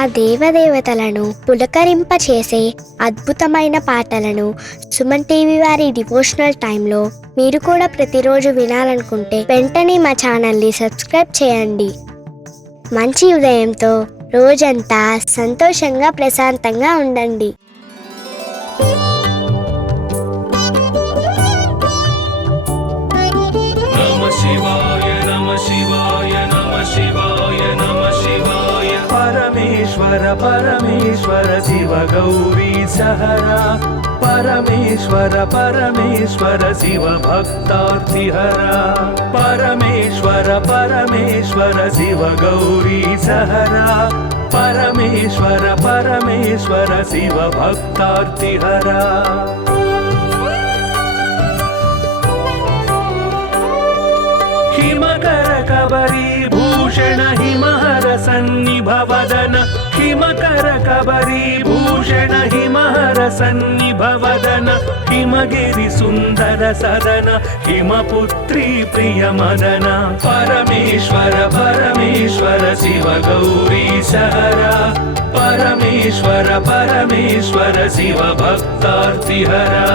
ఆ దేవదేవతలను పులకరింపచేసే అద్భుతమైన పాటలను సుమన్ టీవీ వారి డివోషనల్ టైంలో మీరు కూడా ప్రతిరోజు వినాలనుకుంటే వెంటనే మా ఛానల్ని సబ్స్క్రైబ్ చేయండి. మంచి ఉదయంతో రోజంతా సంతోషంగా ప్రశాంతంగా ఉండండి. परमेश्वर परमेश्वर शिव गौरी सहरा परमेश्वर परमेश्वर शिव भक्तार्तिहरा परमेश्वर परमेश्वर शिव गौरी सहरा परमेश्वर परमेश्वर शिव भक्तार्तिहरा हिमकर कबरी भूषण हिमहर सन्निभवदन हिमकर कबरी भूषण हिमहर सन्निभवदन हिमगिरि सुंदर सदन हिमपुत्री प्रिय मदन परमेश्वर परमेश्वर शिव गौरी सहरा परमेश्वर परमेश्वर शिव भक्तार्तिहरा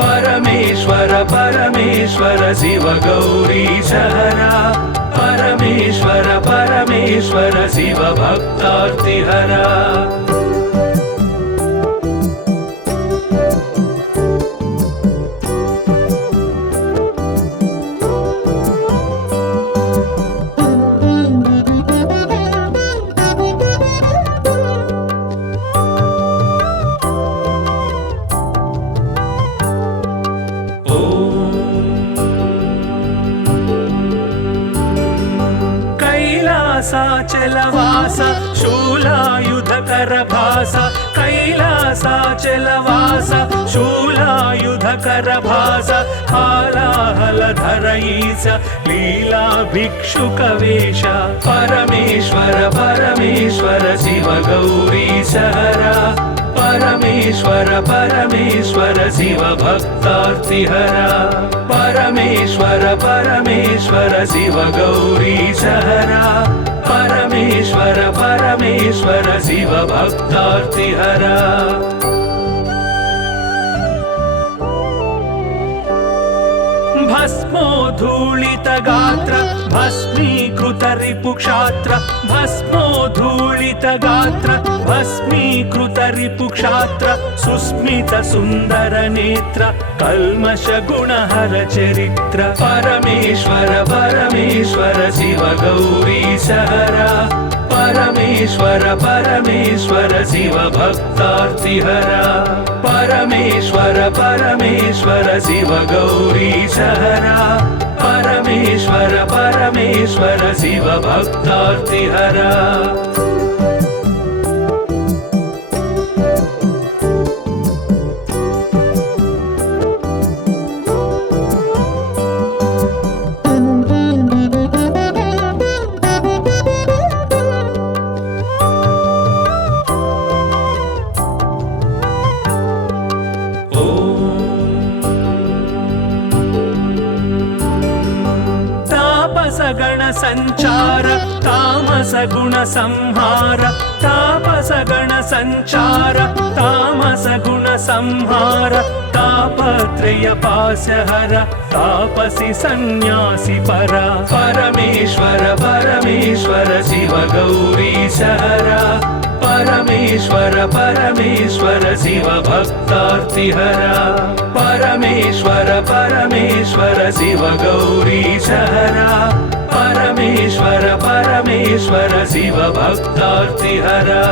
परमेश्वर परमेश्वर शिव गौरी सहरा परमेश्वर परमेश्वर शिव भक्तार्तिहरा कैलासाचलवास शूलायुधकर भास कैलासाचलवास शूलायुधकर भास हालाहलधर ईश लीला भिक्षुकवेश परमेश्वर परमेश्वर शिव गौरी सहरा परमेश्वर परमेश्वर शिव भक्तार्तिहरा परमेश्वर परमेश्वर शिव गौरी सहरा परमेश्वर परमेश्वर शिव भक्तार्तिहरा भस्मोद्धूलित गात्र भस्मीकृत रिपुक्षात्र भस्मोद्धूलित गात्र भस्मीकृत रिपुक्षात्र सुस्मित सुंदर नेत्र कल्मष गुणहर चरित्र परमेश्वर परमेश्वर शिव गौरी सहरा परमेश्वर परमेश्वर शिव भक्तार्तिहरा परमेश्वर परमेश्वर शिव गौरी सहरा परमेश्वर परमेश्वर शिव भक्तार्तिहरा गण संचार तामस गुण संहार तापस गण संचार तामस गुण संहार तापत्रय पाशहर तापसी सन्यासी परा परमेश्वर परमेश्वर शिव गौरी सहरा परमेश्वर परमेश्वर शिव भक्तार्तिहरा परमेश्वर परमेश्वर शिव गौरी सहरा परमेश्वर परमेश्वर शिव भक्तार्तिहरा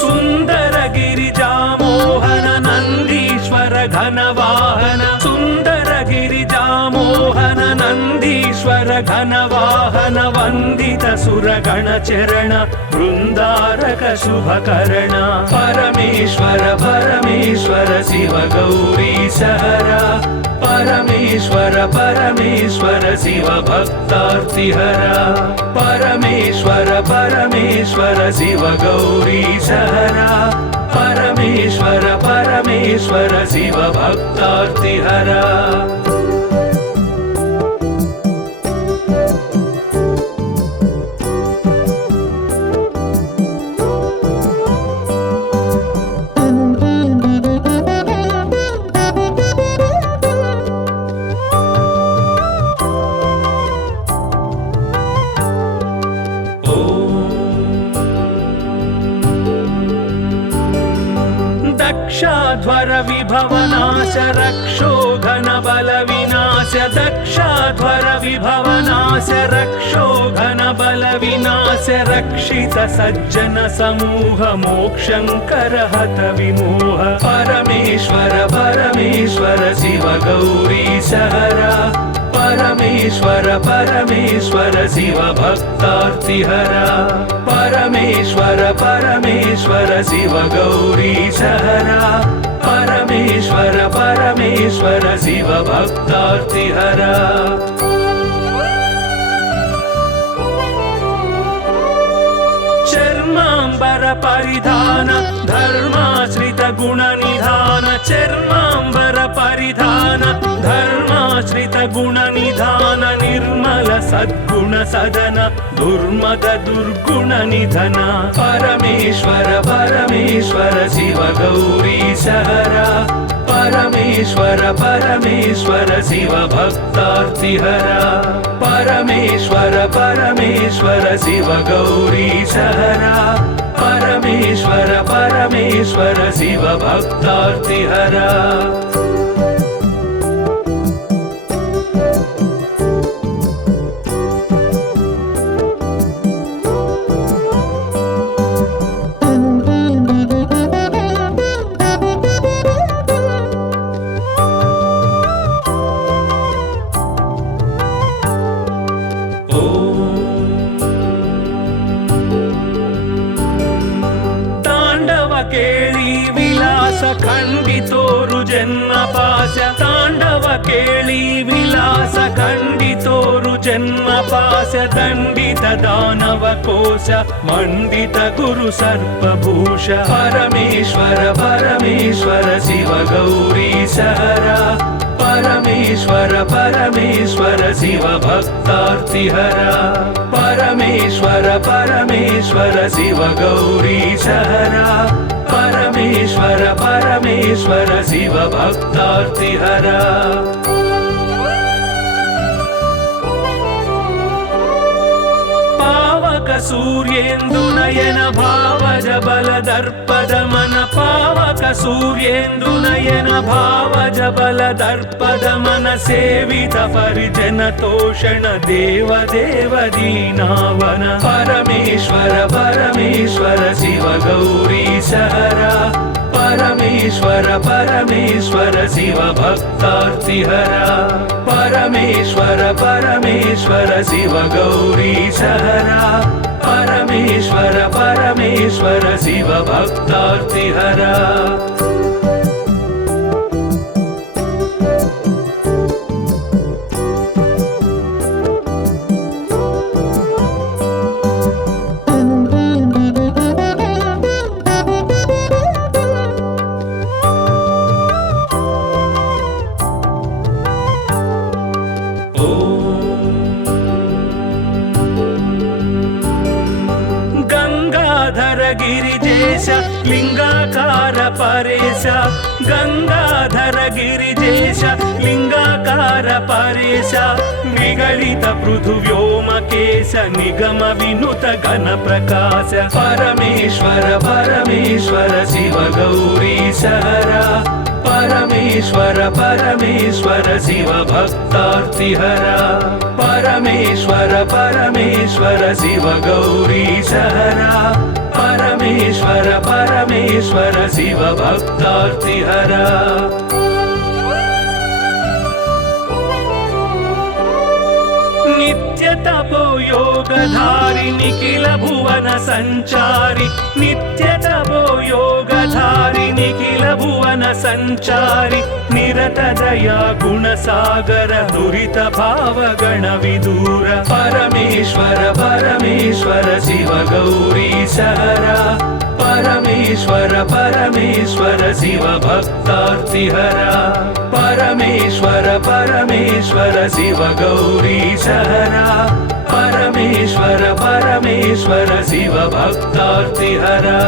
सुंदर गिरिजा मोहन नंदीश्वर घन वाहन सुंदर गिरिजा मोहन नंदीश्वर घन वाहन वंदित सुरगण चरण वृंदारक शुभकर्ण परमेश्वर परमेश्वर शिव गौरी सहरा परमेश्वर परमेश्वर शिव भक्तार्तिहरा परमेश्वर परमेश्वर शिव गौरी सहरा परमेश्वर परमेश्वर शिव भक्तार्तिहरा दक्षाध्वर विभवनाश रक्षो घन बल विनाश दक्षाध्वर विभवनाश रक्षो घन बल विनाश रक्षित सज्जन समूह मोक्षंकर हत विमोह परमेश्वर परमेश्वर शिव गौरी सहरा परमेश्वर परमेश्वर शिव भक्तार्तिहरा परमेश्वर परमेश्वर शिव गौरी सहरा परमेश्वर परमेश्वर शिव भक्तार्तिहरा चर्मांबर परिधान धर्माश्रित गुण निधान चर्मांबर परिधान धर्माश्रित गुण निधान निर्मल सद्गुण सदन दुर्मद दुर्गुण निधन परमेश्वर परमेश्वर शिव गौरी सहरा परमेश्वर परमेश्वर शिव भक्तार्तिहरा परमेश्वर परमेश्वर शिव गौरी सहरा परमेश्वर परमेश्वर शिव भक्तार्तिहरा केळी विलास खंडितोरु जन्म पाश तांडव केळी विलास खंडितोरु जन्म पाश दंडित दानव कोश मंडित गुरु सर्पभूष परमेश्वर परमेश्वर शिव गौरी सहरा परमेश्वर परमेश्वर शिव भक्तार्तिहरा परमेश्वर परमेश्वर शिव गौरी सहरा परमेश्वर परमेश्वर शिव भक्तार्तिहरा पावक सूर्येन्दु नयन भावज बल दर्पद मन पावक सूर्येन्दु नयन भावज बल दर्पद मन सेवित परिजन तोषण देव देव दीनावन परमेश्वर परमेश्वर शिव गौरी सहरा परमेश्वर परमेश्वर शिव भक्तार्तिहरा परमेश्वर परमेश्वर शिव गौरी सहरा परमेश्वर परमेश्वर शिव भक्तार्तिहरा गिरिजेश लिंगाकार परेश गंगाधर गिरिजेश लिंगाकार परेश निगलित पृथुव्योमकेश निगम विनुत घन प्रकाश परमेश्वर परमेश्वर शिव गौरी सहरा परमेश्वर परमेश्वर शिव भक्तार्तिहरा परमेश्वर परमेश्वर शिव गौरी सहरा परमेश्वर परमेश्वर शिव भक्तार्तिहरा नित्य तपो योगधारि निखिल भुवन संचारि नित्य तपो योगधारि निखिल भुवन संचारि निरत दया गुण सागर दुरित भाव गण विदूर परमेश्वर परमेश्वर शिव गौरी सहरा परमेश्वर परमेश्वर शिव भक्तार्तिहरा परमेश्वर परमेश्वर शिव गौरी सहरा परमेश्वर परमेश्वर शिव भक्तार्तिहरा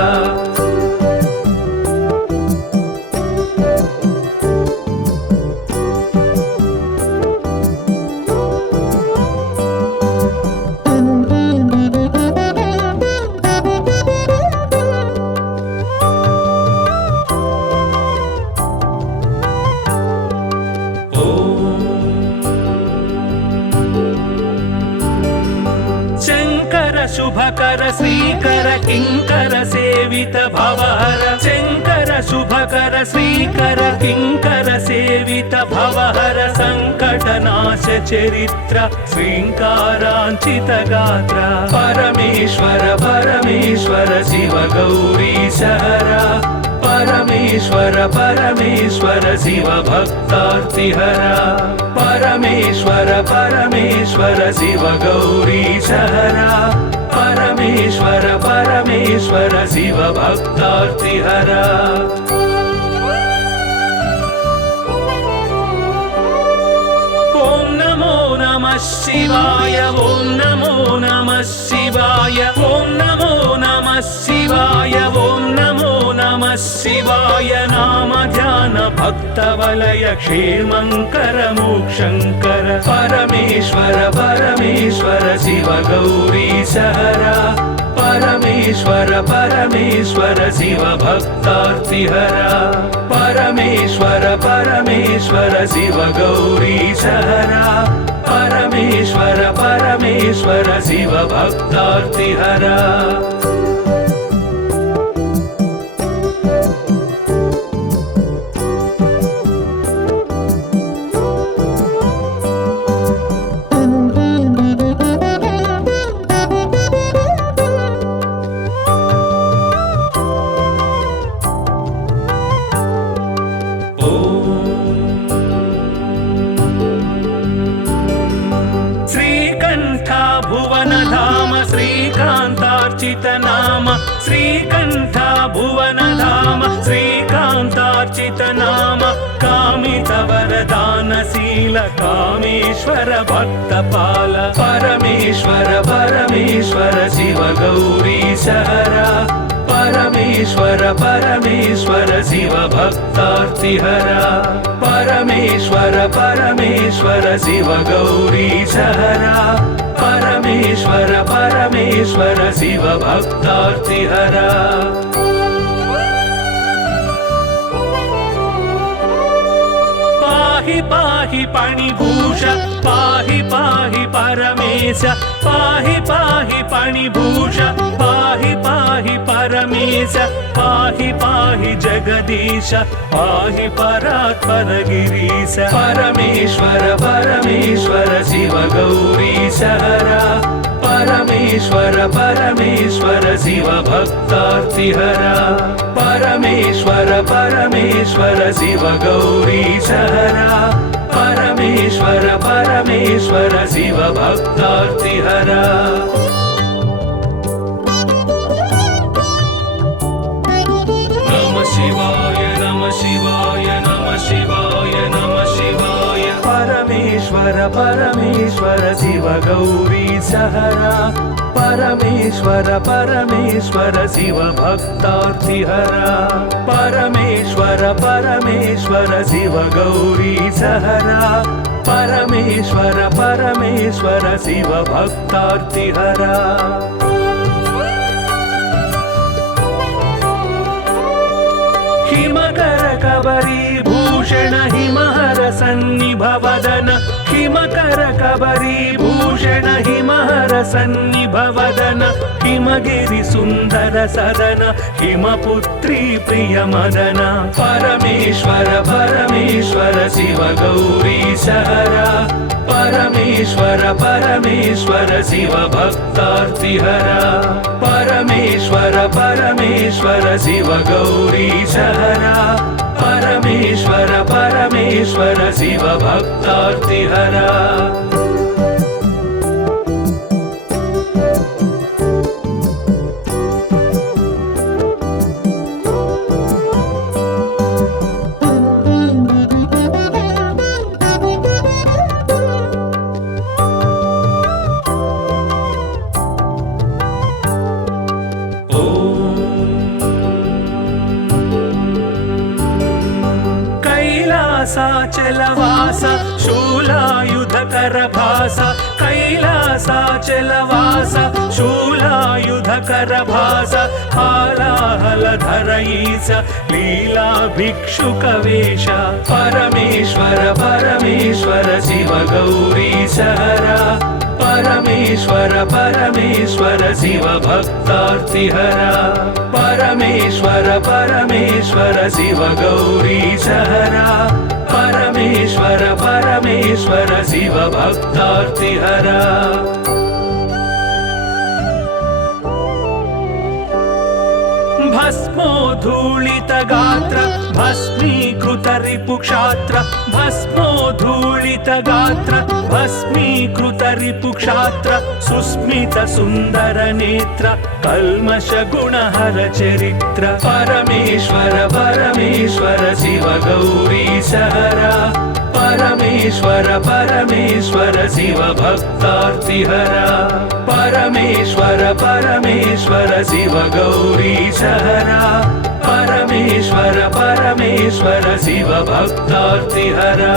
शुभकर श्रीकर किंकर सेवित भवहर शंकर शुभकर श्रीकर किंकर सेवित भवहर संकटनाश चरित्र श्रींकारांचित गात्र परमेश्वर परमेश्वर शिव गौरी सहरा परमेश्वर परमेश्वर शिव भक्तार्तिहरा परमेश्वर परमेश्वर शिव गौरी सहरा परमेश्वर परमेश्वर शिव भक्तार्तिहरा ओम नमो नमः शिवाय ओम नमो नमः शिवाय ओम नमो नमः शिवाय ओम नमो नमः शिवाय नाम ध्यान भक्तवलय क्षेमंकर मोक्षंकर परमेश्वर परमेश्वर शिव गौरी सहरा परमेश्वर परमेश्वर शिव भक्तार्तिहरा परमेश्वर परमेश्वर शिव गौरी सहरा परमेश्वर परमेश्वर शिव भक्तार्तिहरा श्रीकांतार्चित नाम श्रीकंठ भुवन धाम श्रीकांतार्चित नाम कामित वरदानशील कामेश्वर भक्तपाल परमेश्वर परमेश्वर शिव गौरी सहरा परमेश्वर परमेश्वर शिव भक्तार्तिहरा परमेश्वर परमेश्वर शिव गौरी सहरा परमेश्वर परमेश्वर शिव भक्तार्तिहरा पाहि पाहि पाणिभूष पाहि पाहि परमेश पाहि पाहि पाणिभूष पाहि पाहि परमेश पाहि पाहि जगदीश पाहि परात्पर गिरीश परमेश्वर परमेश्वर शिव गौरी सहरा परमेश्वर परमेश्वर शिव भक्तार्तिहरा परमेश्वर परमेश्वर शिव गौरी सहरा परमेश्वर परमेश्वर शिव भक्तार्तिहरा नमः शिवाय नमः शिवाय नमः शिवाय नमः शिवाय परमेश्वर परमेश्वर शिव गौरी सहरा परमेश्वर परमेश्वर शिव भक्तार्तिहरा परमेश्वर परमेश्वर शिव गौरी सहरा परमेश्वर परमेश्वर शिव भक्तार्तिहरा हिमकर कबरी भूषण हिमहर सन्निभवदन हिमकर कबरी भूषण हिमहर सन्निभवदन हिमगिरि सुंदर सदन हिमपुत्री प्रिय मदन परमेश्वर परमेश्वर शिव गौरी सहरा परमेश्वर परमेश्वर शिव भक्तार्तिहरा परमेश्वर परमेश्वर शिव गौरी सहरा परमेश्वर परमेश्वर शिव भक्तार्तिहरा कैलासाचलवास शूलायुधकर भास कैलासाचलवास शूलायुधकर भास हालाहलधर ईश लीला भिक्षुक वेश परमेश्वर परमेश्वर शिव गौरी सहरा परमेश्वर परमेश्वर परमेश्वर शिव भक्तार्तिहरा परमेश्वर परमेश्वर शिव गौरीशहरा परमेश्वर परमेश्वर शिव भक्तार्तिहरा भस्मोद्धूलित गात्र भस्मीकृत रिपुक्षात्र भस्मोद्धूलित गात्र भस्मीकृत रिपुक्षात्र सुस्मित सुन्दर नेत्र कल्मष गुणहर चरित्र परमेश्वर परमेश्वर शिव गौरीशहरा परमेश्वर परमेश्वर शिव भक्तार्तिहरा परमेश्वर परमेश्वर शिव गौरीशहरा परमेश्वर परमेश्वर शिव भक्तार्तिहरा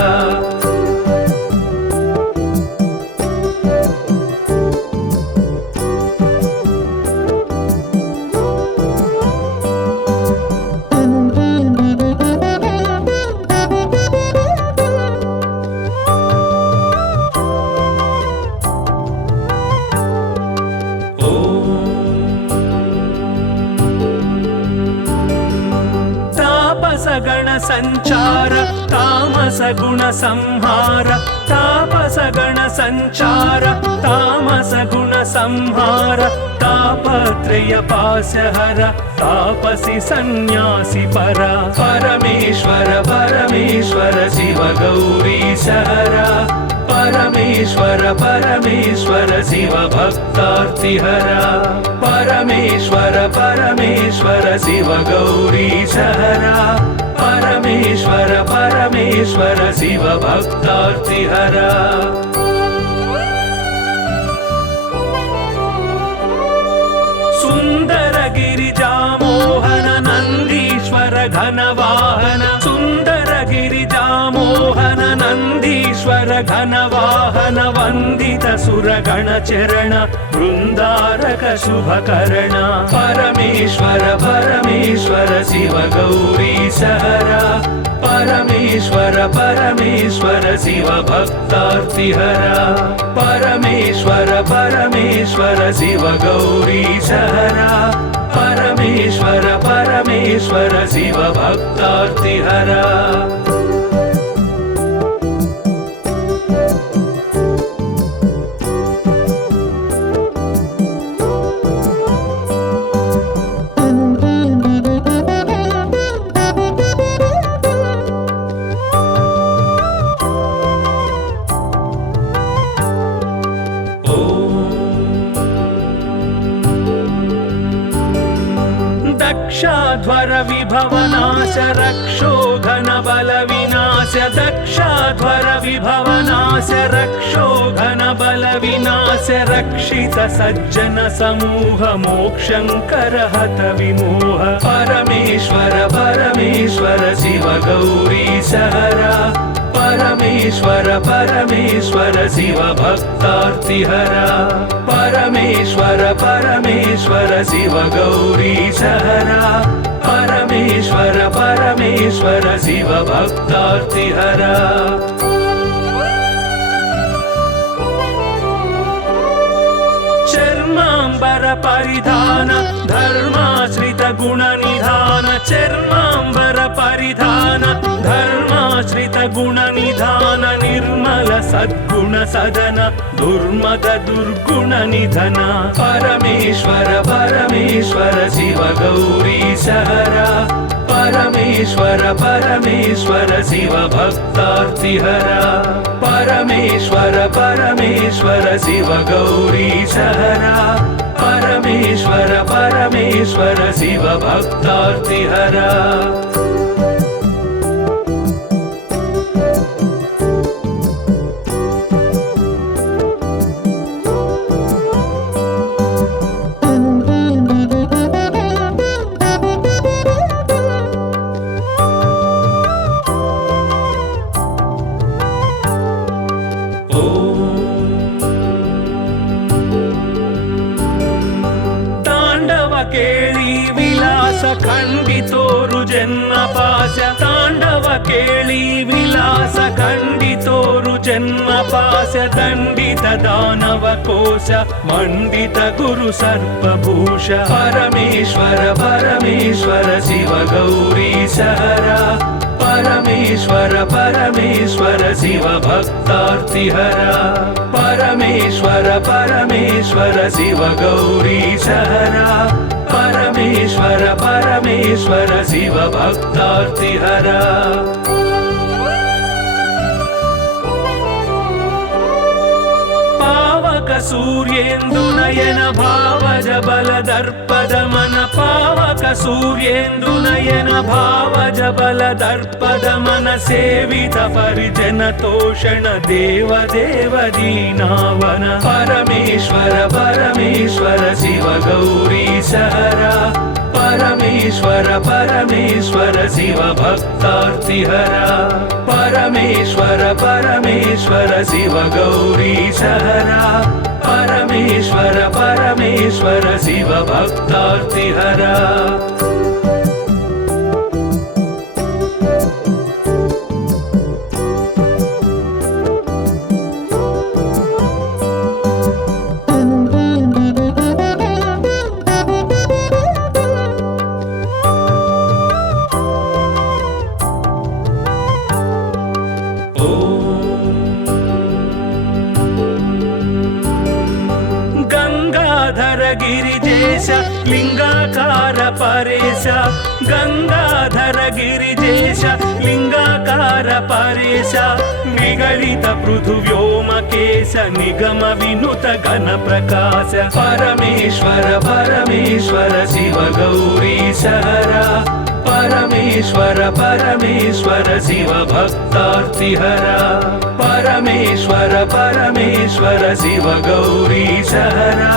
गण संचार तामस गुण संहार तापस गण संचार तामस गुण संहार तापत्रय पाशहर तापसी सन्यासी परा परमेश्वर परमेश्वर शिव गौरीशहरा परमेश्वर परमेश्वर शिव भक्तार्तिहरा परमेश्वर परमेश्वर शिव गौरीशहरा परमेश्वर परमेश्वर शिव भक्तार्तिहरा सुंदर गिरिजामोहन नंदीश्वर घनवाहन सुंदर गिरिजामोहन नंदीश्वर घनवाहन वंदित सुरगण चरण वृंदारक शुभकर्ण परमेश्वर परमेश्वर शिव गौरीशहरा परमेश्वर परमेश्वर शिव भक्तार्तिहरा परमेश्वर परमेश्वर शिव गौरीशहरा परमेश्वर परमेश्वर शिव भक्तार्तिहरा दक्षाध्वर विभवनाश रक्षोघन बल विनाश दक्षाध्वर विभवनाश रक्षोघन बल विनाश रक्षित सज्जन समूह मोक्षंकर हत विमोह परमेश्वर परमेश्वर शिव गौरीशहरा परमेश्वर परमेश्वर शिव भक्तार्तिहरा परमेश्वर परमेश्वर शिव गौरीशहरा परमेश्वर परमेश्वर शिव भक्तार्तिहरा चर्मांबर परिधान धर्माश्रित गुण निधान चर्मांबर परिधान धर्माश्रित गुण निधान निर्मल सद्गुण सदन दुर्मद दुर्गुण निधन परमेश्वर परमेश्वर शिव गौरीशहरा परमेश्वर परमेश्वर शिव भक्तार्तिहरा परमेश्वर परमेश्वर शिव गौरीशहरा परमेश्वर परमेश्वर शिव भक्तार्तिहरा ಕೇಳಿ ವಿಲಾಸ ಖಂಡಿತೋರು ಜನ್ಮ ಪಾಶ ತಾಂಡವ ಕೇಳಿ ವಿಲಾಸ ಖಂಡಿತ तोरु जन्म पाश दण्डित दानव कोश मंडित गुरु सर्पभूष परमेश्वर परमेश्वर शिव गौरीश हरा परमेश्वर परमेश्वर शिव भक्तार्तिहरा परमेश्वर परमेश्वर शिव गौरीश हरा परमेश्वर परमेश्वर शिव भक्तार्तिहरा सूर्येन्दुनयन भावज बल दर्पदमन पावक सूर्येन्दुनयन भावज बल दर्पदमन सेवित परिजन तोषण देव देव दीनावन परमेश्वर परमेश्वर शिव गौरीश हरा परमेश्वर परमेश्वर शिव भक्तार्तिहरा परमेश्वर परमेश्वर शिव गौरीश हरा परमेश्वर परमेश्वर शिव भक्तार्तिहरा गिरिजेश लिंगाकार परेश गंगाधर गिरिजेश लिंगाकार परेश निगलित पृथुव्योमकेश निगम विनुत गण प्रकाश परमेश्वर परमेश्वर शिव गौरीश हरा परमेश्वर परमेश्वर शिव भक्तार्तिहरा परमेश्वर परमेश्वर शिव गौरीश हरा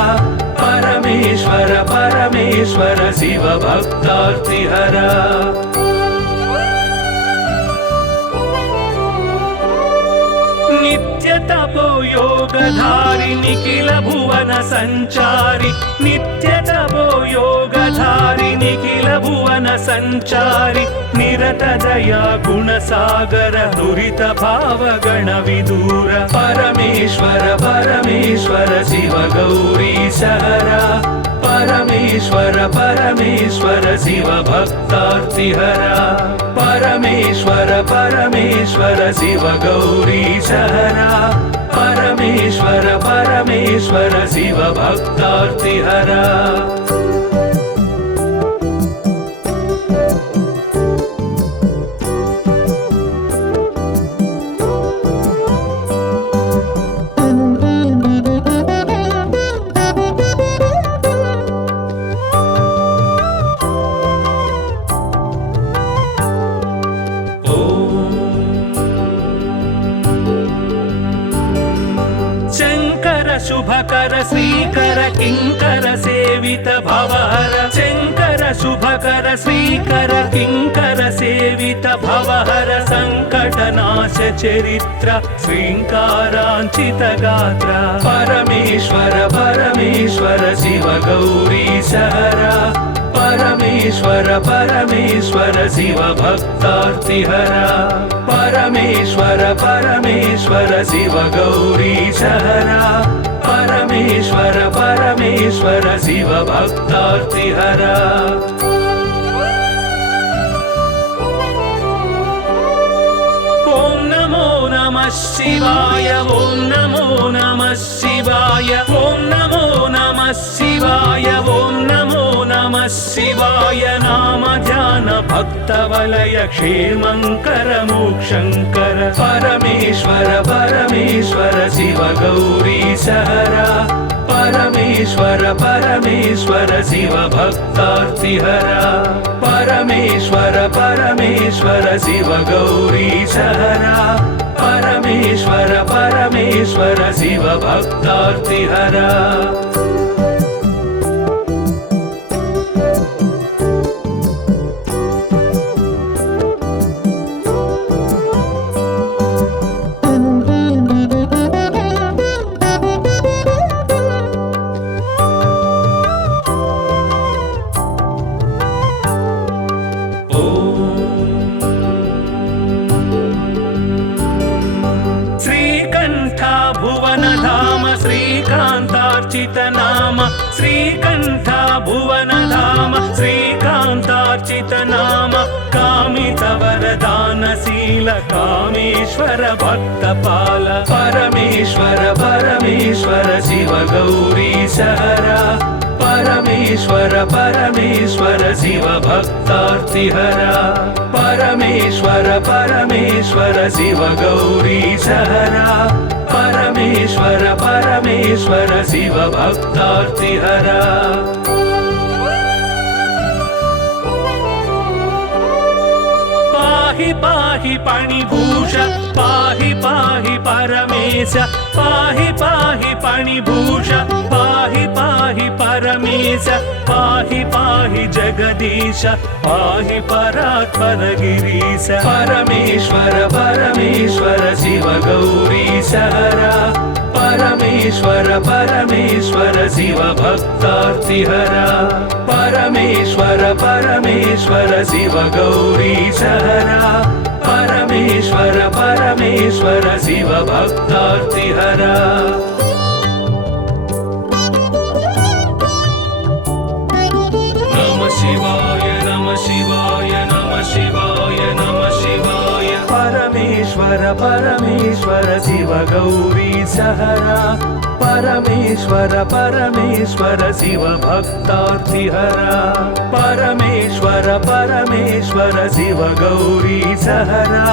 परमेश्वर परमेश्वर शिव भक्तार्तिहरा नित्य तपो योगधारि निखिल भुवन संचारि नित्य तपो योगधारि निखिल भुवन संचारि निरत दया गुण सागर दुरित भाव गण विदूर परमेश्वर परमेश्वर शिव गौरीश हरा परमेश्वर परमेश्वर शिव भक्तार्तिहरा परमेश्वर परमेश्वर शिव गौरीश हरा परमेश्वर परमेश्वर शिव भक्तार्तिहरा शुभकर श्रीकर किंकर सेवित भवहर शंकर शुभकर श्रीकर किंकर सेवित भवहर संकटनाश चरित्र श्रींकारांचित गात्र परमेश्वर परमेश्वर शिव गौरीश हरा परमेश्वर परमेश्वर शिव भक्तार्तिहरा परमेश्वर परमेश्वर शिव गौरीश हरा परमेश्वर परमेश्वर शिव भक्तार्तिहरा ओम नमो नमः शिवाय ओम नमो नमः शिवाय ओम नमो नमः शिवाय ओम नमो नमः शिवाय नाम ध्यान भक्त वलय क्षेमंकर मोक्षंकर परमेश्वर परमेश्वर शिव गौरीश हरा परमेश्वर परमेश्वर शिव भक्तार्तिहरा परमेश्वर परमेश्वर शिव गौरीश हरा परमेश्वर परमेश्वर शिव भक्तार्तिहरा भुवनधाम श्रीकान्तार्चित नाम श्रीकण्ठ भुवनधाम श्रीकान्तार्चित नाम कामित वरदानशील कामेश्वर भक्तपाल परमेश्वर परमेश्वर शिव गौरीश हरा परमेश्वर परमेश्वर शिव भक्तार्तिहरा परमेश्वर परमेश्वर शिव गौरीश हरा परमेश्वर परमेश्वर शिव भक्तार्तिहरा पाहि पाहि पणिभूष पाहि पाहि परमेश पाहि पाहि पणिभूष पाहि पाहि परमेश पाहि पाहि जगदीश पाहि परात्पर गिरीश परमेश्वर परमेश्वर शिव गौरीश हरा परमेश्वर परमेश्वर शिव भक्तार्तिहरा परमेश्वर परमेश्वर शिव गौरीश हरा परमेश्वर परमेश्वर शिव भक्तार्तिहरा नमः शिवाय नमः शिवाय नमः शिवाय नमः शिवाय परमेश्वर परमेश्वर शिव गौरीश हरा परमेश्वर परमेश्वर शिव भक्तार्तिहरा परमेश्वर परमेश्वर शिव गौरीश हरा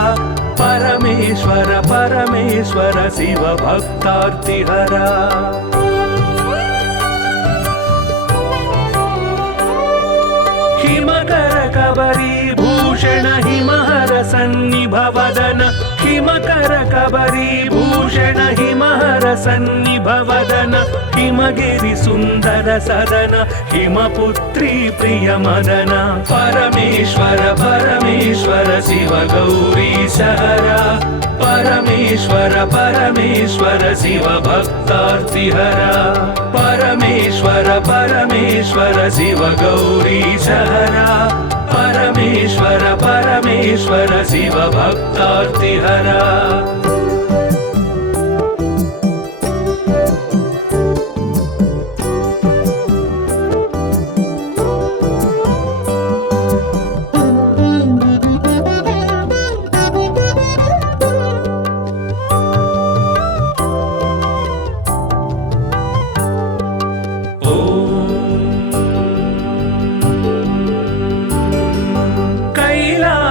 परमेश्वर परमेश्वर शिव भक्तार्तिहरा हिमकर कबरी भूषण हिमहर सन्निभवदन हिमकर कबरी भूषण हिमहर सन्निभवदन हिमगिरि सुन्दर सदन हिमपुत्री प्रिय मदन परमेश्वर परमेश्वर शिव गौरीश हरा परमेश्वर परमेश्वर शिव भक्तार्तिहरा परमेश्वर परमेश्वर शिव गौरीश हरा परमेश्वर परमेश्वर शिव भक्तार्तिहरा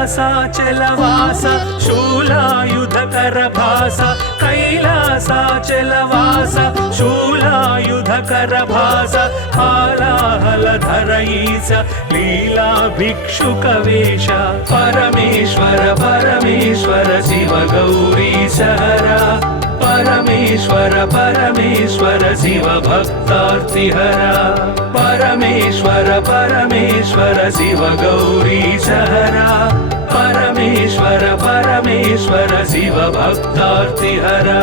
कैलासाचलवास शूलायुधकर भास कैलासाचलवास शूलायुधकर भास हालाहलधर ईश लीला भिक्षुकवेश परमेश्वर परमेश्वर शिव गौरीश हरा परमेश्वर परमेश्वर शिव भक्तार्तिहरा परमेश्वर परमेश्वर शिव गौरीश हरा परमेश्वर परमेश्वर शिव भक्तार्तिहरा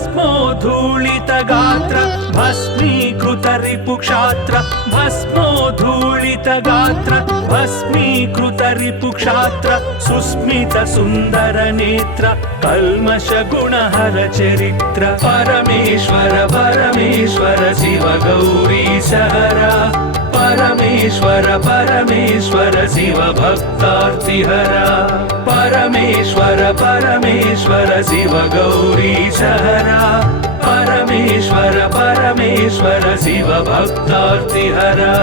भस्मोद्धूलित गात्र भस्मीकृत रिपुक्षात्र भस्मोद्धूलित गात्र भस्मीकृत रिपुक्षात्र सुस्मित सुन्दर नेत्र कल्मष गुणहर चरित्र परमेश्वर परमेश्वर शिव गौरीश हरा परमेश्वर परमेश्वर शिव भक्तार्तिहरा परमेश्वर परमेश्वर शिव गौरीश हरा परमेश्वर परमेश्वर शिव भक्तार्तिहरा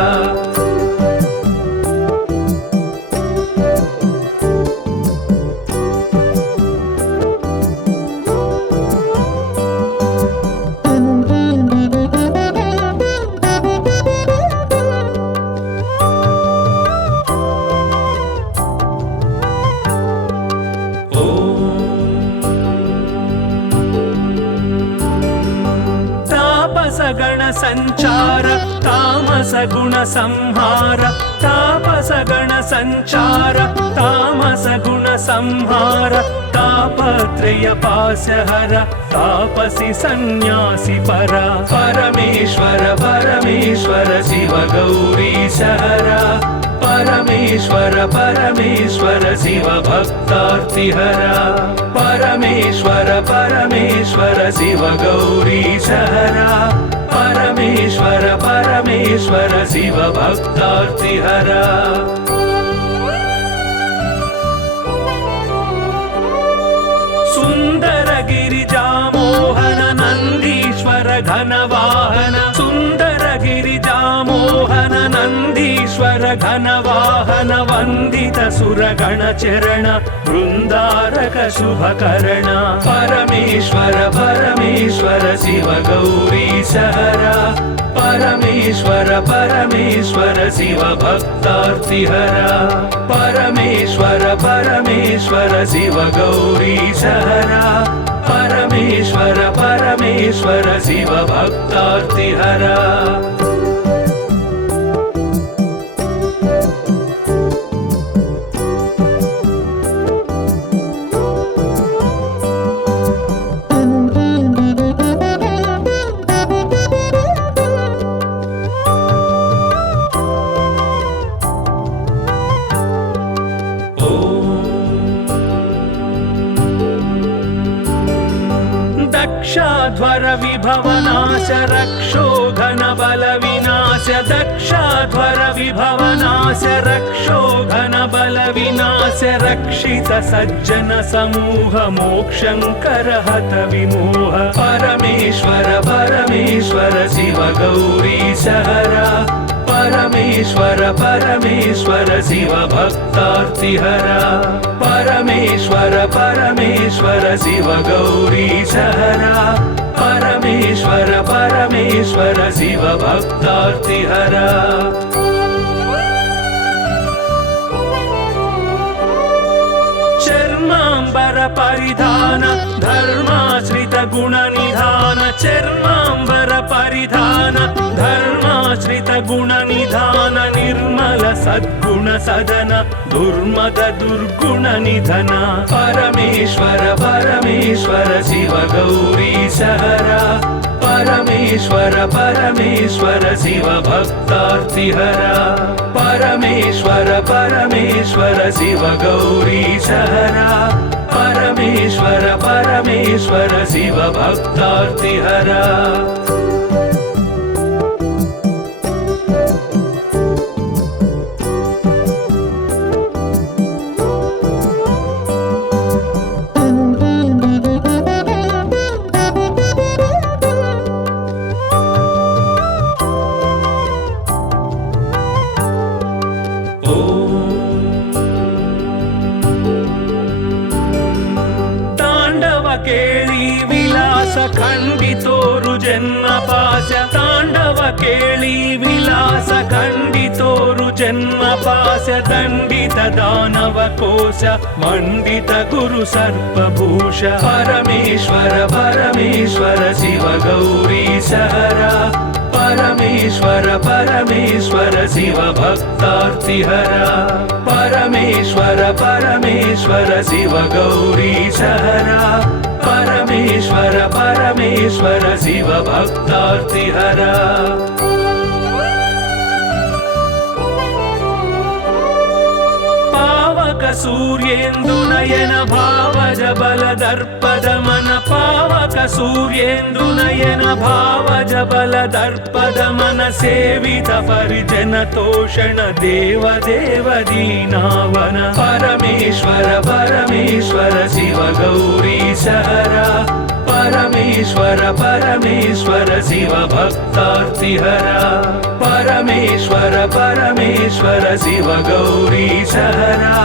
गण संचार तामस गुण संहार तापस गण संचार तामस गुण संहार तापत्रय पाशहर तापसी सन्यासी परा परमेश्वर परमेश्वर शिव गौरीश हरा परमेश्वर परमेश्वर शिव भक्तार्तिहरा परमेश्वर परमेश्वर शिव गौरीशहरा परमेश्वर परमेश्वर शिव भक्तार्तिहरा सुंदर गिरिजामोहन नंदीश्वर घनवाहन सुंदर गिरिजामोहन नंदीश्वर घनवाहन वंदित सुरगण चरण वृंदारक शुभकरण परमेश्वर परमेश्वर शिव गौरीशहरा परमेश्वर परमेश्वर शिव भक्तार्तिहरा परमेश्वर परमेश्वर शिव गौरीशहरा परमेश्वर परमेश्वर शिव भक्तार्तिहरा दक्षाध्वर विभवनाश रक्षोघन बल विनाश दक्षाध्वर विभवनाश रक्षोघन बल विनाश रक्षित सज्जन समूह मोक्षंकर हत विमोह परमेश्वर परमेश्वर शिव गौरीशहरा परमेश्वर परमेश्वर शिव भक्तार्तिहरा परमेश्वर परमेश्वर शिव गौरीशहरा परमेश्वर परमेश्वर शिव भक्तार्तिहरा चर्मांबर परिधान धर्माश्रित गुण निधान चर्मांबर परिधान धर्माश्रित गुण निधान निर्मल सद्गुण सदन दुर्मद दुर्गुण निधन परमेश्वर परमेश्वर शिव गौरीशहरा परमेश्वर परमेश्वर शिव भक्तार्तिहरा परमेश्वर परमेश्वर शिव गौरीशहरा परमेश्वर परमेश्वर शिव भक्तार्तिहरा केळी विलास खंडितोरु जन्म पाश तांडव केळी विलास खंडितोरु जन्म पाश दंडित दानव कोश मंडित गुरु सर्पभूष परमेश्वर परमेश्वर शिव गौरीशहरा परमेश्वर परमेश्वर शिव भक्तार्तिहरा परमेश्वर परमेश्वर शिव गौरीशहरा परमेश्वर परमेश्वर शिव भक्तार्तिहरा पावक सूर्येन्दु नयन भावज बल दर्पद मन पावक सूर्येन्दु नयन भावज बल दर्पद मन सेवित परिजन तोषण देव देव दीनावन परमेश्वर परमेश्वर शिव गौरीशहरा परमेश्वर परमेश्वर शिव भक्तार्तिहरा परमेश्वर परमेश्वर शिव गौरीशहरा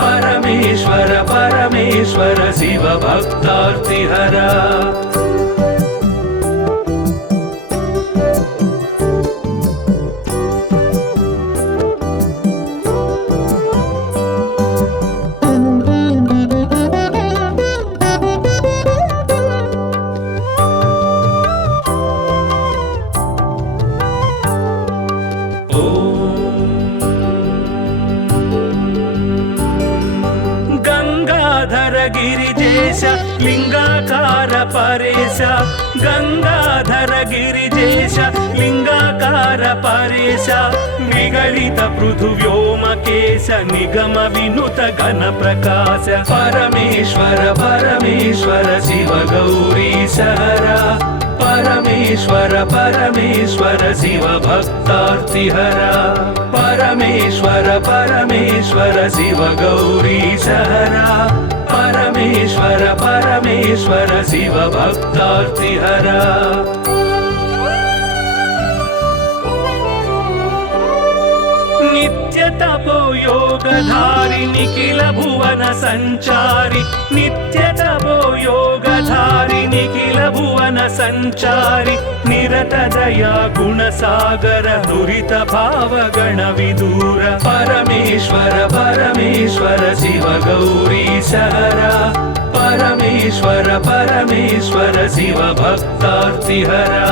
परमेश्वर परमेश्वर शिव भक्तार्तिहरा गिरिजेश लिंगाकार परेश गंगाधर गिरिजेश लिंगाकार परेश निगलित पृथुव्योमकेश निगम विनुत घन प्रकाश परमेश्वर परमेश्वर शिव गौरीश हरा परमेश्वर परमेश्वर शिव भक्तार्तिहरा परमेश्वर परमेश्वर शिव गौरीश हरा परमेश्वर परमेश्वर शिव भक्तार्तिहरा नित्य तपो योगधारि निखिल भुवन संचारि नित्य तपो योगधारि निखिल भुवन संचारि निरत दया गुण सागर दुरित भाव गण विदूर परमेश्वर परमेश्वर शिव गौरीश हरा परमेश्वर परमेश्वर शिव भक्तार्तिहरा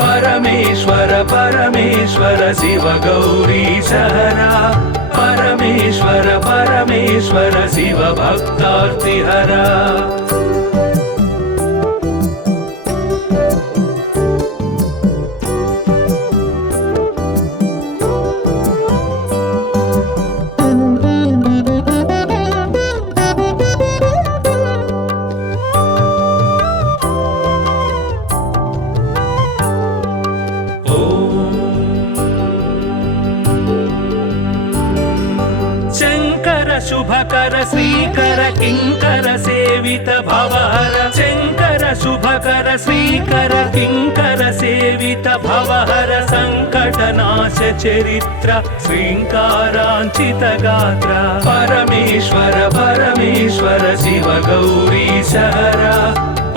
परमेश्वर परमेश्वर शिव गौरीश हरा परमेश्वर परमेश्वर शिव भक्तार्तिहरा शुभकर श्रीकर किंकर सेवित भवहर शंकर शुभकर श्रीकर किंकर सेवित भवहर संकटनाश चरित्र श्रींकारांचित गात्र परमेश्वर परमेश्वर शिव गौरीश हरा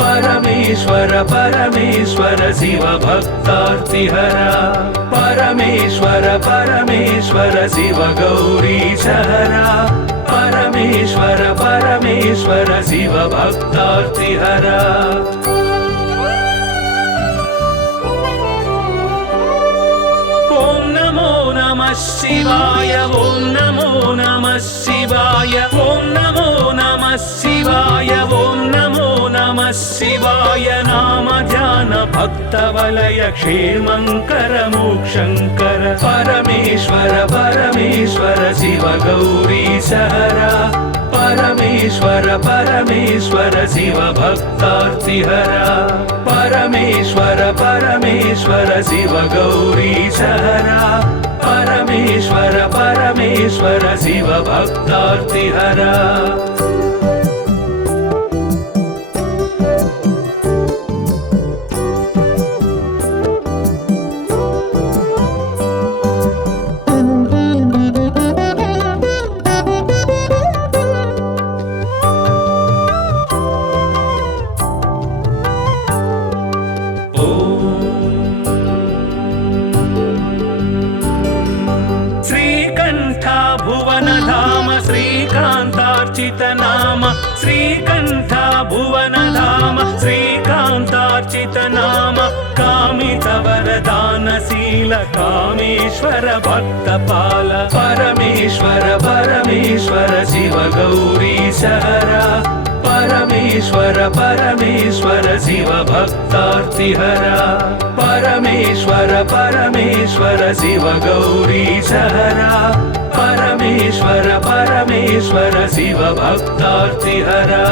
परमेश्वर परमेश्वर शिव भक्तार्तिहरा परमेश्वर परमेश्वर शिव गौरीश हरा परमेश्वर परमेश्वर शिव भक्तार्तिहरा ओम नमो नमः शिवाय ओम नमो नमः शिवाय ओम नमो नमः शिवाय ओम नमो नमः शिवाय नाम ध्यान भक्त वलय क्षेमंकर मोक्षंकर परमेश्वर परमेश्वर शिव गौरीश हरा परमेश्वर परमेश्वर शिव भक्तार्तिहरा परमेश्वर परमेश्वर शिव गौरीश हरा परमेश्वर परमेश्वर शिव भक्तार्तिहरा नाम श्रीकंठ भुवन धाम श्रीकांतार्चित नाम कामित वरदानशील कामेश्वर भक्तपाल परमेश्वर परमेश्वर शिव गौरीश हरा परमेश्वर परमेश्वर शिव भक्तार्तिहरा परमेश्वर परमेश्वर शिव गौरीश हरा परमेश्वर परमेश्वर शिव भक्तार्तिहरा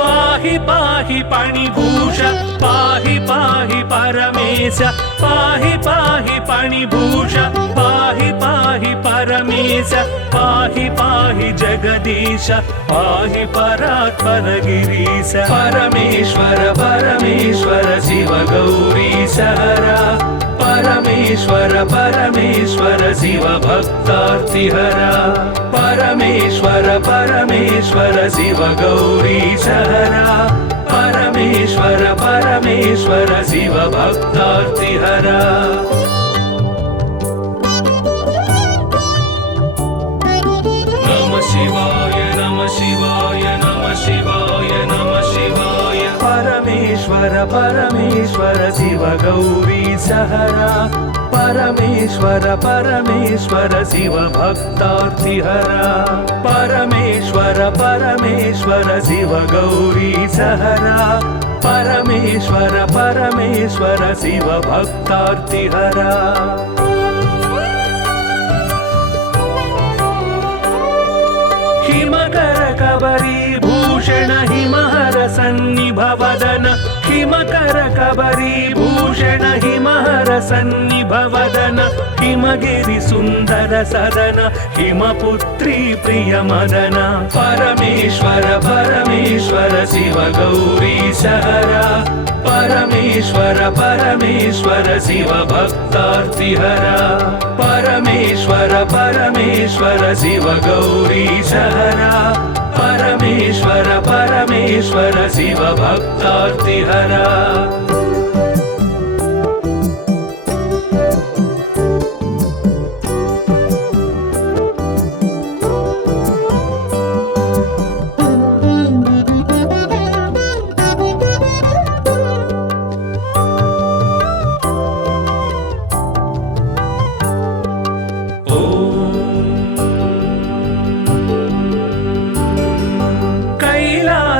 पाहि पाहि पाणिभूष पाहि पाहि परमेश पाहि पाहि पाणिभूष पाहि पाहि परमेश पाहि पाहि जगदीश पाहि परात्पर गिरीश परमेश्वर परमेश्वर शिव गौरीश हरा परमेश्वर परमेश्वर शिव भक्तार्तिहरा परमेश्वर परमेश्वर शिव गौरीश हरा परमेश्वर परमेश्वर शिव भक्तार्तिहरा नमः शिवाय नमः शिवाय नमः शिवाय नमः शिवाय परमेश्वर परमेश्वर शिव गौरीश हरा परमेश्वर परमेश्वर शिव भक्तार्तिहरा परमेश्वर परमेश्वर शिव गौरी सहरा परमेश्वर परमेश्वर शिव भक्तार्तिहरा हिमकर कबरी भूषण हिमहर सन्निभवदन हिमकर कबरी भूषण हिमहर सन्निभवदन हिमगिरि सुन्दर सदन हिमपुत्री प्रिय मदन परमेश्वर परमेश्वर शिव गौरी सहरा परमेश्वर परमेश्वर शिव भक्तार्तिहरा परमेश्वर परमेश्वर शिव गौरी सहरा परमेश्वर परमेश्वर शिव भक्तार्तिहरा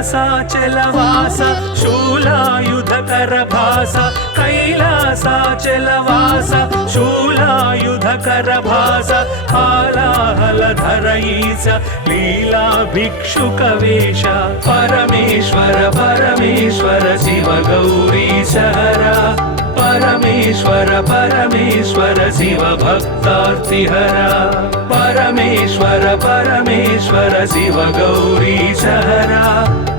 कैलासाचलवास शूलायुधकरभास कैलासाचलवास शूलायुधकरभास हालाहलधर ईश लीला भिक्षुकवेश परमेश्वर परमेश्वर शिव गौरी सहरा परमेश्वर परमेश्वर शिव भक्तार्तिहरा परमेश्वर परमेश्वर शिव गौरी सहरा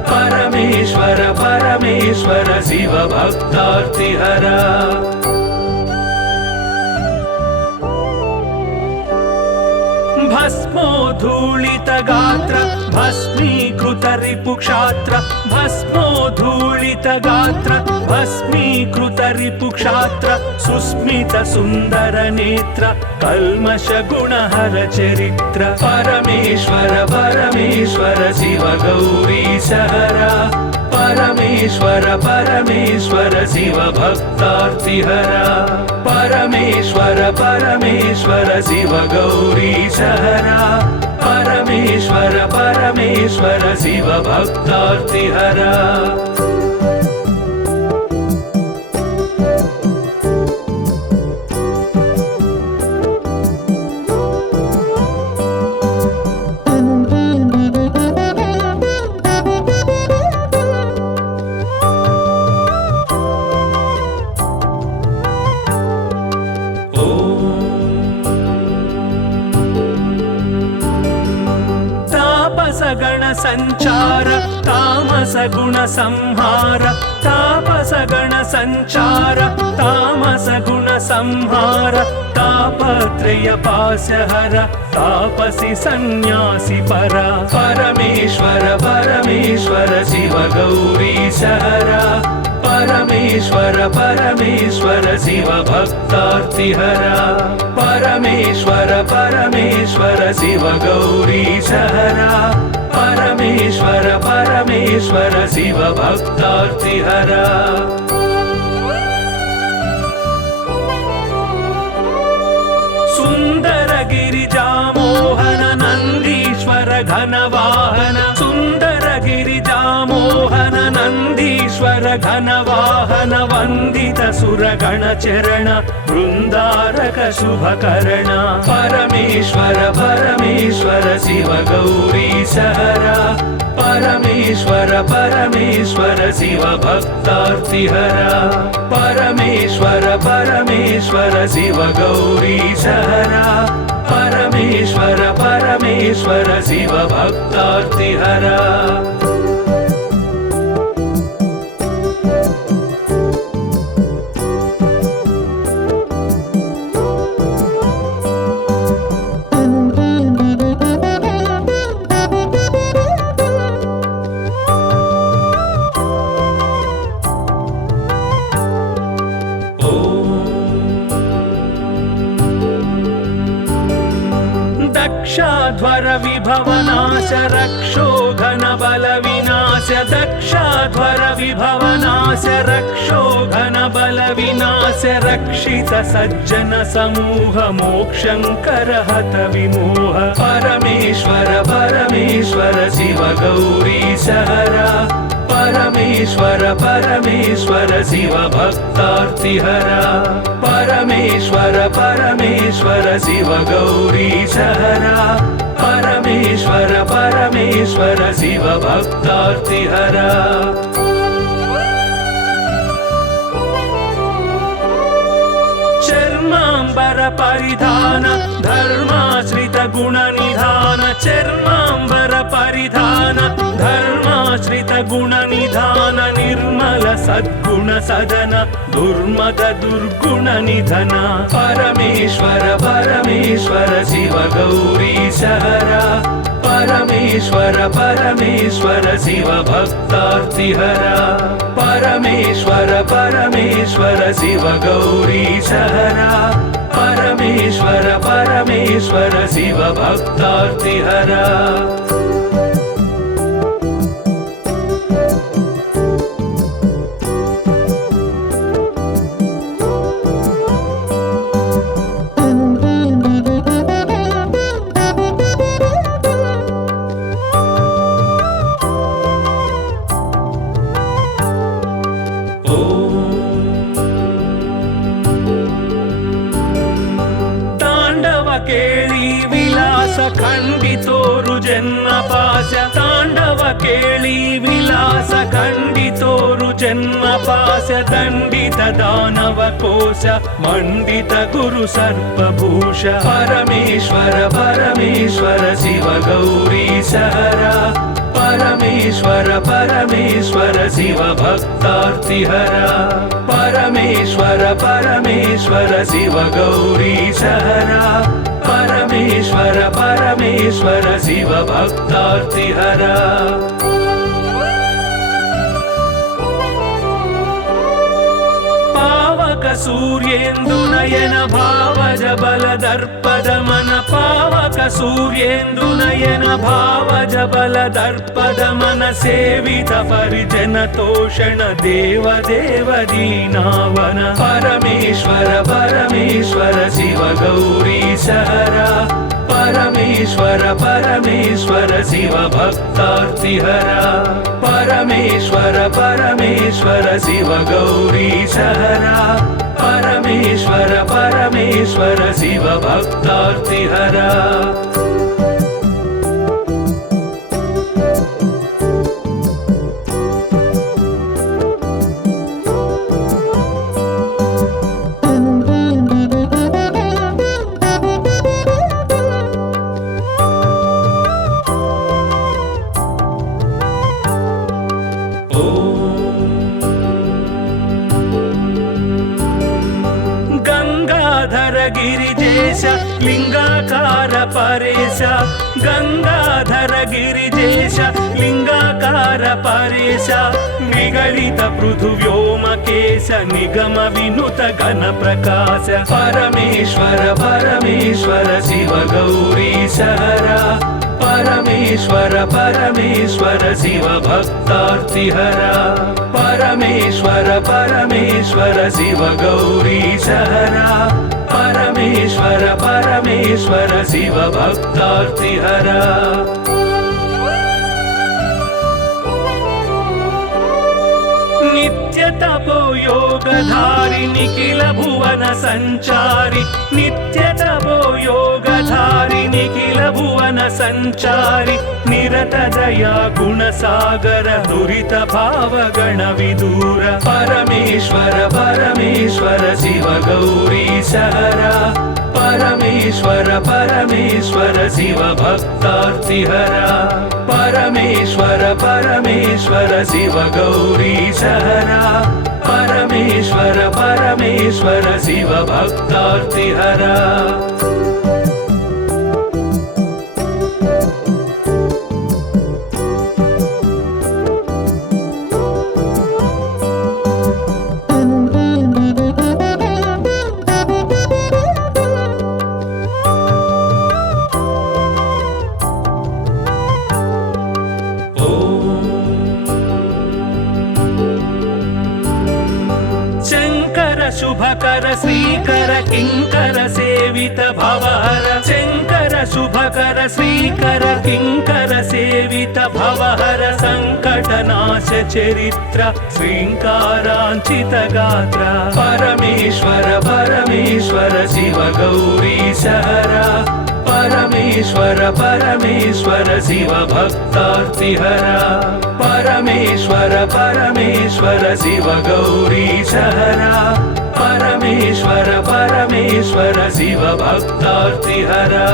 परमेश्वर परमेश्वर शिव भक्तार्तिहरा भस्मोद्धूलित गात्र भस्मीकृत रिपुक्षात्र भस्मोद्धूलित गात्र भस्मीकृत रिपुक्षात्र सुस्मित सुन्दर नेत्र कल्मष गुणहर चरित्र परमेश्वर परमेश्वर शिव गौरी सहरा परमेश्वर परमेश्वर शिव भक्तार्तिहरा परमेश्वर परमेश्वर शिव गौरी सहरा परमेश्वर परमेश्वर शिव भक्तार्तिहरा गण संचार तामस गुण संहार तापस गण संचार तामस गुण संहार तापत्रय पाशहर तापसी सन्यासी परा परमेश्वर परमेश्वर शिव गौरी सहरा परमेश्वर परमेश्वर शिव भक्तार्तिहरा परमेश्वर परमेश्वर शिव गौरी सहरा परमेश्वर परमेश्वर शिव भक्तार्तिहरा सुंदर गिरिजा मोहन नंदीश्वर घनवाहन सुंदर गिरिजा मोहन नंदीश्वर घनवाहन वंदित सुरगण चरण वृंदारक शुभकरण परमेश्वर परमेश्वर शिव गौरी सहरा परमेश्वर परमेश्वर शिव भक्तार्तिहरा परमेश्वर परमेश्वर शिव गौरी सहरा परमेश्वर परमेश्वर शिव भक्तार्तिहरा दक्षाध्वर विभवनाश रक्षो घन बल विनाश दक्षाध्वर विभवनाश रक्षो घन बल विनाश रक्षित सज्जन समूह मोक्षंकर हत विमोह परमेश्वर परमेश्वर शिव गौरी सहरा परमेश्वर परमेश्वर शिव भक्तार्तिहरा परमेश्वर परमेश्वर शिव गौरी सहरा परमेश्वर परमेश्वर शिव भक्तार्तिहरा चर्मांबर परिधान धर्माश्रित गुण निधान चर्मांबर परिधान धर्माश्रित गुण निधान निर्मल सद्गुण सदन दुर्मद दुर्गुण निधन परमेश्वर परमेश्वर शिव गौरी सहरा परमेश्वर परमेश्वर शिव भक्तार्तिहरा परमेश्वर परमेश्वर शिव गौरी सहरा परमेश्वर परमेश्वर शिव भक्तार्तिहरा केळी विलास खंडितोरु जन्म पाश तांडव केळी विलास खंडितोरु जन्म पाश दंडित दानव कोश मंडित गुरु सर्पभूष परमेश्वर परमेश्वर शिव गौरी सहरा परमेश्वर परमेश्वर शिव भक्तार्तिहरा परमेश्वर परमेश्वर शिव गौरी सहरा परमेश्वर परमेश्वर शिव भक्तार्तिहरा पावक सूर्येन्दु नयन भावज बल दर्पद मन पावक सूर्येन्दु नयन भावज बल दर्पद मन सेवित परिजन तोषण देव देव दीनावन परमेश्वर परमेश्वर शिव गौरी सहरा परमेश्वर परमेश्वर शिव भक्तार्तिहरा परमेश्वर परमेश्वर शिव गौरी सहरा परमेश्वर परमेश्वर शिव भक्तार्तिहरा गिरिजेश लिंगाकार परेश गंगाधर गिरिजेश लिंगाकार परेश निगलित पृथुव्योमकेश निगम विनुत घन प्रकाश परमेश्वर परमेश्वर शिव गौरी सहरा परमेश्वर परमेश्वर शिव भक्तार्तिहरा परमेश्वर परमेश्वर शिव गौरी सहरा परमेश्वर परमेश्वर शिव भक्तार्तिहरा नित्य तपो योगधारि निखिल भुवन संचारि नित्य तपो योगधारि निखिल भुवन संचारि निरत दया गुण सागर दुरित भाव गण विदूर परमेश्वर परमेश्वर शिव गौरी सहरा परमेश्वर परमेश्वर शिव भक्तार्तिहरा परमेश्वर परमेश्वर शिव गौरी सहरा परमेश्वर परमेश्वर शिव भक्तार्तिहरा श्रीकर किङ्कर सेवित भवहर सङ्कटनाश चरित्र श्रीङ्काराञ्चित गात्र परमेश्वर परमेश्वर शिव गौरी सहरा परमेश्वर परमेश्वर शिव भक्तार्तिहरा परमेश्वर परमेश्वर शिव गौरी सहरा परमेश्वर परमेश्वर शिव भक्तार्तिहरा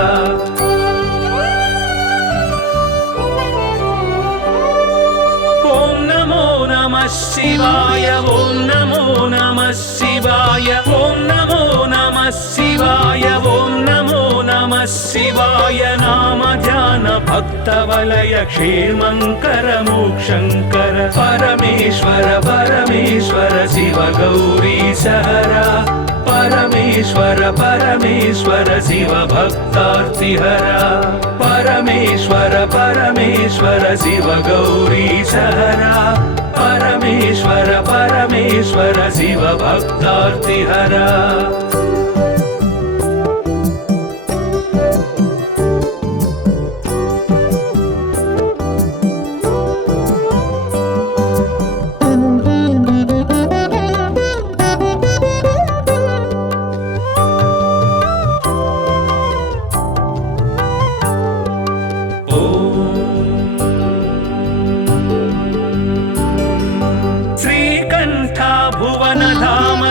ॐ नमो नमः शिवाय ॐ नमो नमः शिवाय ॐ नमो नमः शिवाय ॐ नमो नमः शिवाय नाम ध्यान भक्तवलय क्षेमङ्कर मोक्षङ्कर परमेश्वर परमेश्वर शिव गौरी सहरा परमेश्वर परमेश्वर शिव भक्तार्तिहरा परमेश्वर परमेश्वर शिव गौरी सहरा परमेश्वर परमेश्वर शिव भक्तार्तिहरा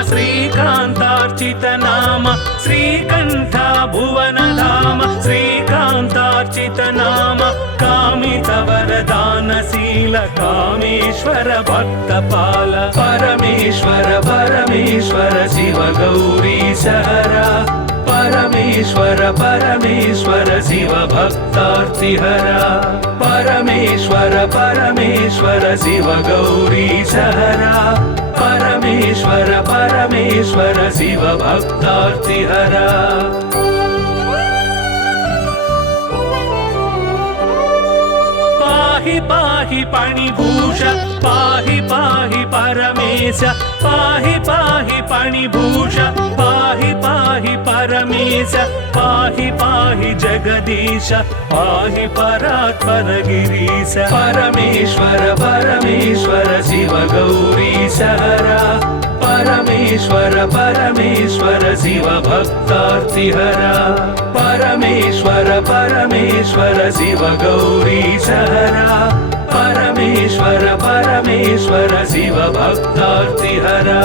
श्रीकान्तार्चित नाम श्रीकण्ठ भुवन धाम श्रीकान्तार्चित नाम कामित वरदानशील कामेश्वर भक्तपाल परमेश्वर परमेश्वर शिव गौरी सहरा परमेश्वर परमेश्वर शिव भक्तार्तिहरा परमेश्वर परमेश्वर शिव गौरी सहरा परमेश्वर परमेश्वर शिव भक्तार्तिहरा पाहि पाहि पाणिभूष पाहि पाहि परमेश पाहि पाहि पाणिभूष पाहि पाहि परमेश पाहि पाहि जगदीश पाहि परात्पर गिरीश परमेश्वर परमेश्वर शिव गौरी सहरा परमेश्वर परमेश्वर शिव भक्तार्तिहरा परमेश्वर परमेश्वर शिव गौरी सहरा परमेश्वर परमेश्वर शिव भक्तार्तिहरा